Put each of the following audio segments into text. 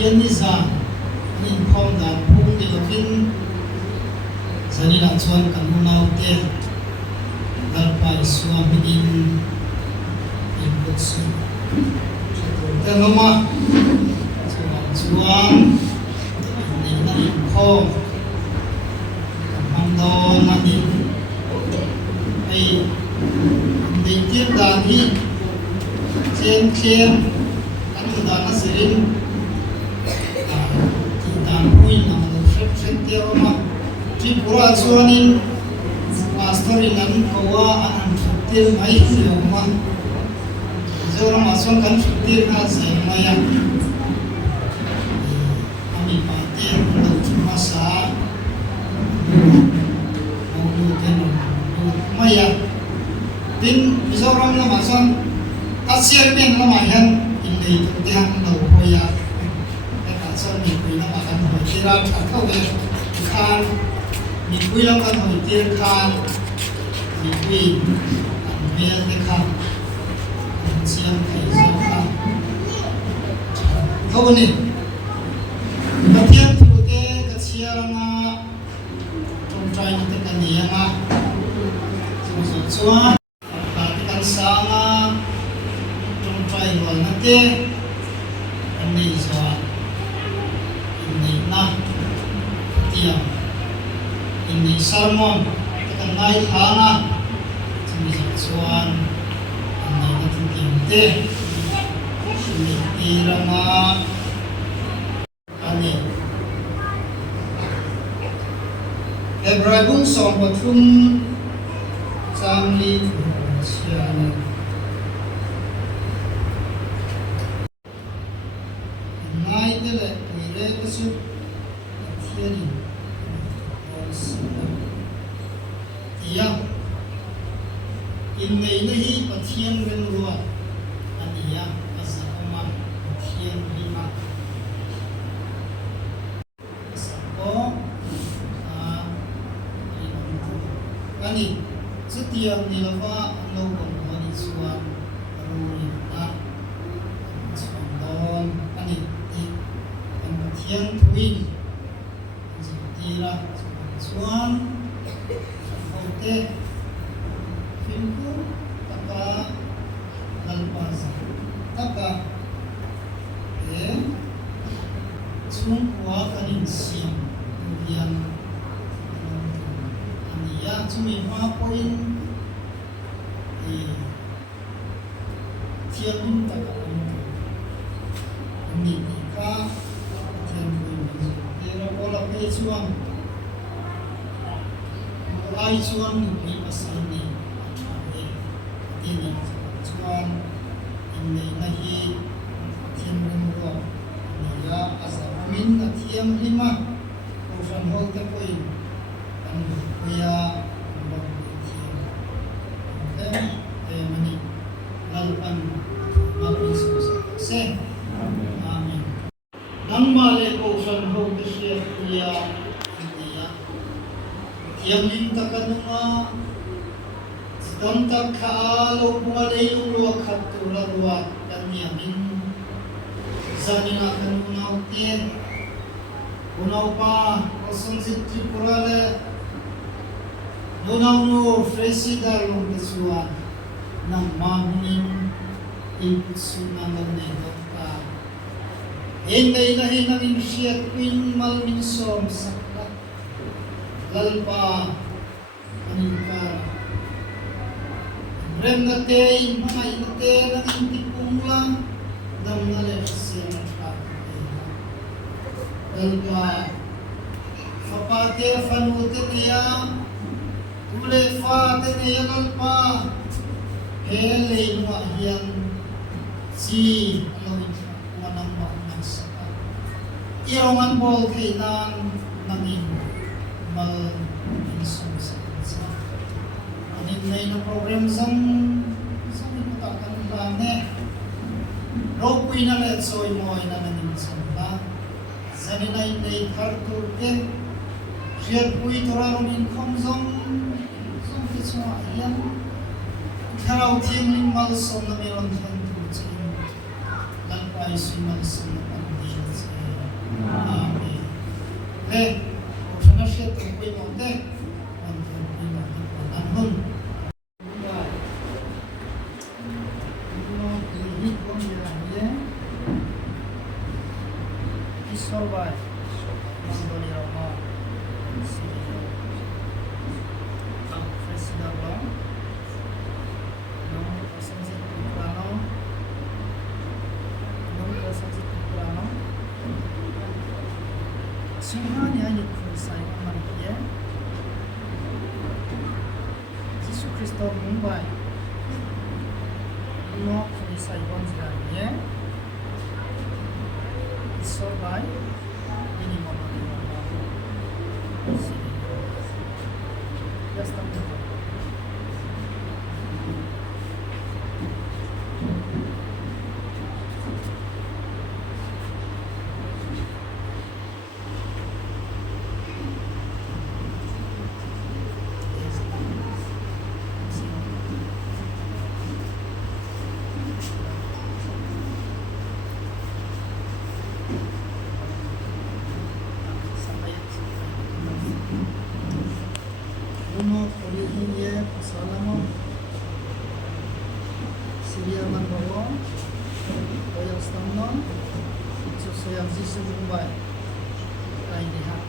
thiên ni sa nin phong dan phung ni lokin zani la chuan kan munau te dal pai suam in buksu te loma chuan ni na in phong mando na ni ai ni tiết dan hi chen chen kan dan na sirin ti dan pui na lo sep sep te loma Tripura chuanin master in an kawa an thuttir mai hioma zora ma chuan kan thuttir na zai maya ami pa te lo thuma sa mo ten maya tin mizoram la ma chuan asian pen la ma hian in nei tu te han lo hoya ta chuan mi pui na ma kan hoi tira tha thau ve khanมีคุยแล้วกันหอยเตี้ยคานมีคุยเมียเตี้ยคานเชียงไทยเชียงคานเท่านี้ประเทศที่เราเตะกับเชียงอ่ะตรงใจมันเตะกันเนี่ยอ่ะส่วนปฏิกันสางอ่ะตรงใจเรานั่นเตะอันนี้ส่วนอันนี้นะเตี้ยini sermon kita naik hana jadi sesuatu ini nanti kita ini irama ani Hebraibung sombatum samli siapa naik deh ini kesuk tiada iya in nei na hi pathian ren ruwa ania asa oma pathian lima sabo ani setiang ni lawa lo bang ani suan ruri na suan ani ti an pathian tuin tira suan oke filku taka lalpaza taka sungkuwa kanin siam kemudian ania cumi mapoin tiapin taka ini ka tiapin tera pola pesuang ai chuan ni pasal ni ini chuan ini nahi thiam rim ro ni ya asa min na thiam lima program hol te koi an ya ba thiam te mani lalpan mapin se amen nang male program hol te sia ya yang minta kanunga sedang tak kalau buat lu katu laluat dan yamin zanina kanunga utien unau pa kosong sitri purale unau nu fresi darung kesuan nang mahunin ikut sunan dan negota endai nahi nang insiat queen mal min som saklat lalpa anikar rem nate mai nate nang intipung lang dam nale siya lalpa fapate fanute niya ule fate niya lalpa hele nwa hiyang si alawin wanang wakang saka irongan bol kainan nangin mal insum sa anin na program sang iputakan lang ropoy na let soy mo'y na nangin sa saninay na ikarturke siyat po'y turarong inkom zong kiswa ayan karaw tiyang limal som na meron tanto sa inyo lang pa ay sumal sa napagdiyan sa 아멘. 네, 선하시에 tempo'y monte, ang tempo'y monte panahon. Hindi ko nilangye, isorbay, mandoli rama, siniyo, ang fresidaba, nung kasansit kukurano, Singhani ay sa iyong marikiye, Yesu Kristo Mumbai, no kuni sa iyong ziraniye, isorbay, ini mamaliwala, siniyo. Basta mo ito. Uno originye pasalamo Siriaman bawo Oyang stamnon Susayang Zisu Mumbai ay dihat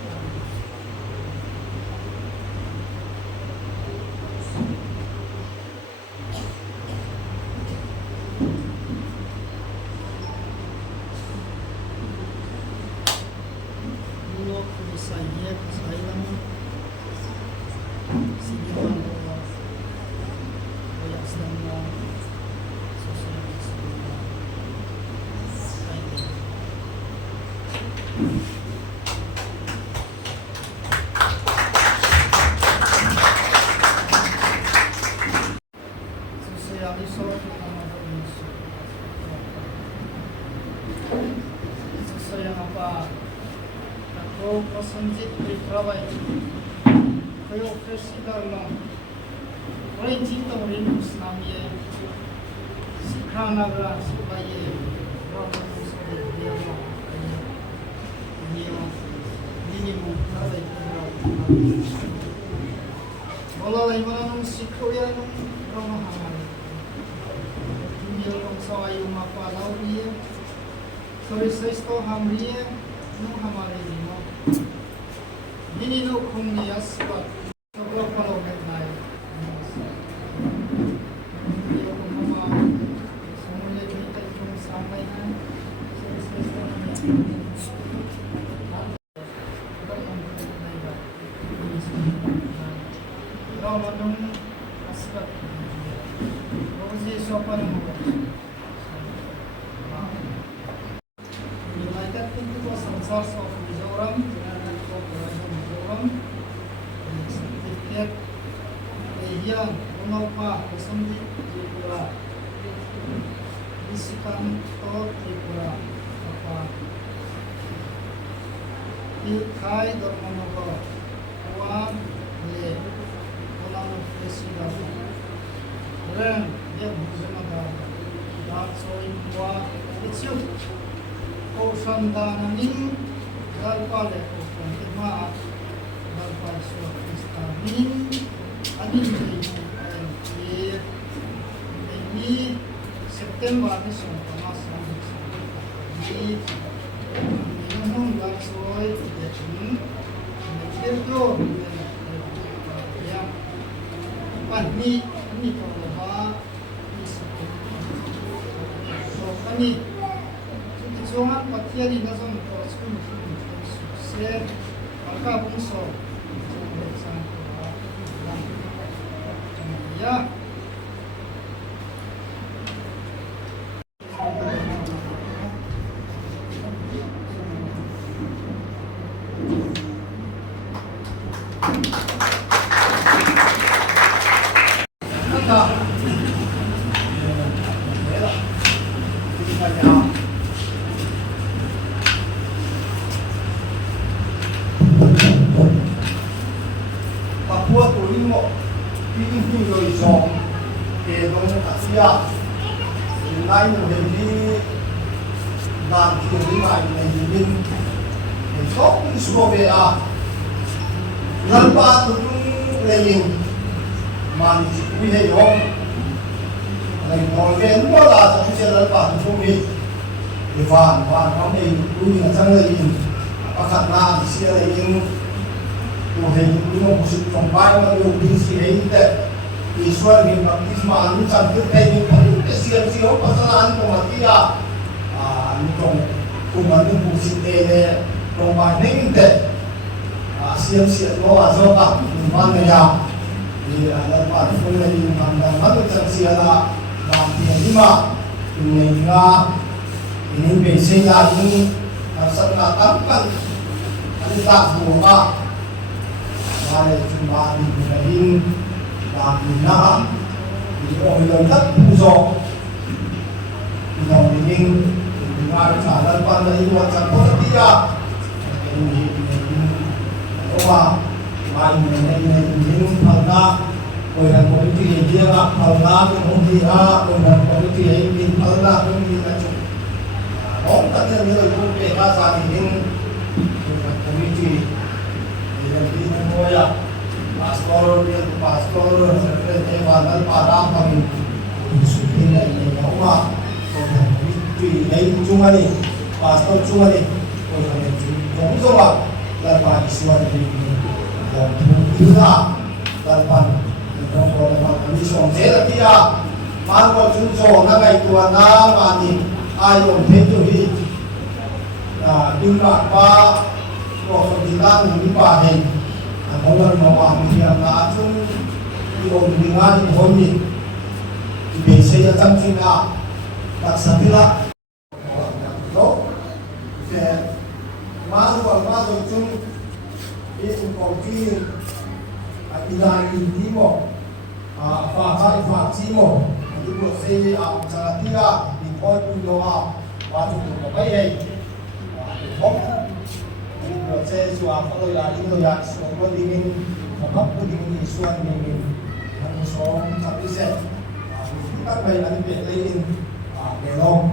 Uno kumisaya pasalamo Siniwan ko Oyang stamnon Susayang Zisu Mumbai ay dihat Susayang iso Susayang apa Ako Prosenjit Ripravay Kayo Fresidar lang Koray Jitong Rinus Namye Sikranagra Sibaye Ramon Sode Diyama Minimum Naray Kumraw Walalay mananong sikroya nung ramahangan Hindi lang sa ayong mapalaw niya Sorisesto hamriye nung hamari mo Ninino kung niyaspat Sobrang palawag na Hindi ako mama Sumulit nito kung samay na Sorisesto hamriye Ikaw manong aspat Kung si sopa ng mga United Kingdom of South of Mizoram, United Corporation of Mizoram, Certificate, Rehian, Unaupa, Kesundi, Tripura, Isikanto, Tripura, Apa, Ilkai, Dormonogo, Uwan, Le, Unang Presida, Ren, Yem, Zunada, Datsoy, Uwa, it's you. Osandananin galpale kontima galpal suakistanin anin ini September ni son panas ni minum galsoy detin itu ya pani ini kalau so pani Zongan patiari na zon ko school se alka bungso ya Papua Turismo ini rồi dòng để đông Asia nay mình đi làm chuyện như này mình có số về à lần ba tụi này mà chỉ hay không này nói về nó là trong xe lần ba tụi mình thì hoàn có này cũng như là trong này và khả năng xe này tụi hình cũng một sự trọng bài mà dùng đi xe ấy đấy Israel mình mặc cái mà anh chẳng biết hay nhưng mà cái xe gì không có sao anh cũng mặc cái anh cũng anh cũng xin thế trong bài nên thế siam nó là do các man này thì là bạn không nên làm mất được sia là làm tiền đi mà này nga ini biasanya ini sangat kan ada tak buka ada cuma di làm na thì ông lớn rất puso lòng mình ngoài trả lời quan đấy luôn chẳng có gì à mà mình những phần na rồi là có cái gì kia à phần na cũng không gì à rồi là có cái gì mình phần na cũng gì là đó tất nhiên như là cũng kể ra sao thì những có cái gì thì là đi thôi à pastor evanal para kami sudah ini apa di lain cuma ni pastor cuma ni kami cuma coba lepas isuan ini dan kita lepas kami semua dia malu cuma nagai tuan nama ni ayo betul nah juga pak kalau kita ni pahen ông là nó bảo mình là chúng đi ổn định ngay hôn nhị bị xây ra trong chuyên à đặc sản thế là đó thì má rồi chúng đi cùng cầu kỳ đi lại đi một phạt chi một đi bộ xây chẳng tí ra đi coi cùng nó và chúng có mấy đây không saya suap kalau ya itu ya semua dingin apa pun dingin isuan dingin yang song tapi saya kita bayi lagi belain belong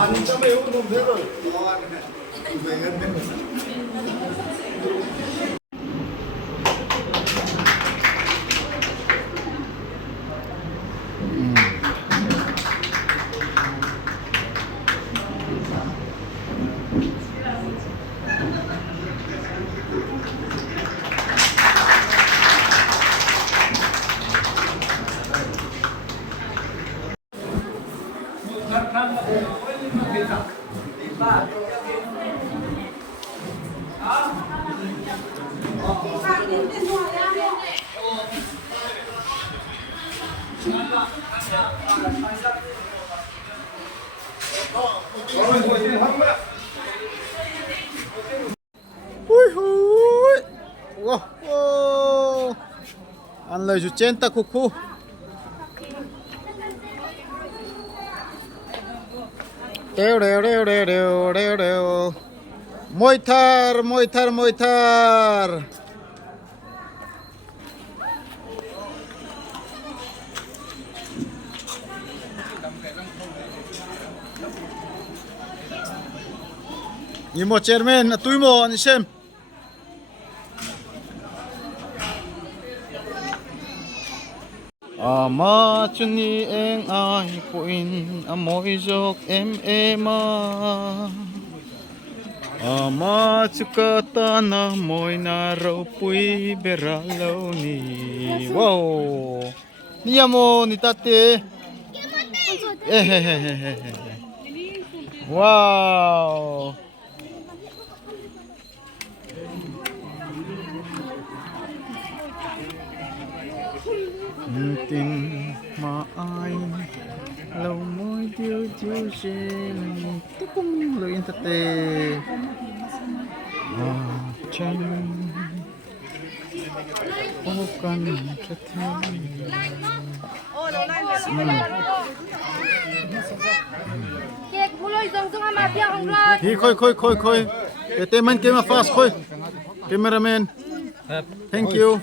anh cho mấy ông thế rồi về ngân ăn lời chút trên ta khu đều môi thar ni mo chairman tui mo ni sem ama chuni eng ai puin amoi jok em ama chukata na moi na ro pui beralo ni wow ni amo ni tate wow Tình mà ai lâu mới tiêu tiêu xin tất cũng lời thật tệ chân ô cần chất thêm hi khôi cái tên mình kia mà fast khôi cameraman thank you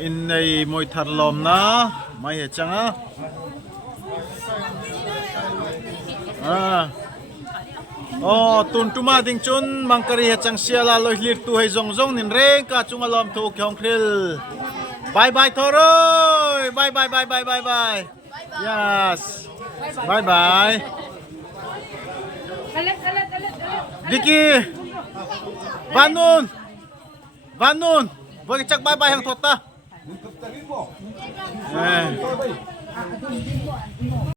in này môi thật lòm na mày hết chăng á tun tuma ding chun mangkari hết chăng sia la loi lir tu hay zong zong nin reng ka chung alom thu kyong kril bye bye thoroi bye yes bye bye Vicky Vanun boleh cak bye bye hang thota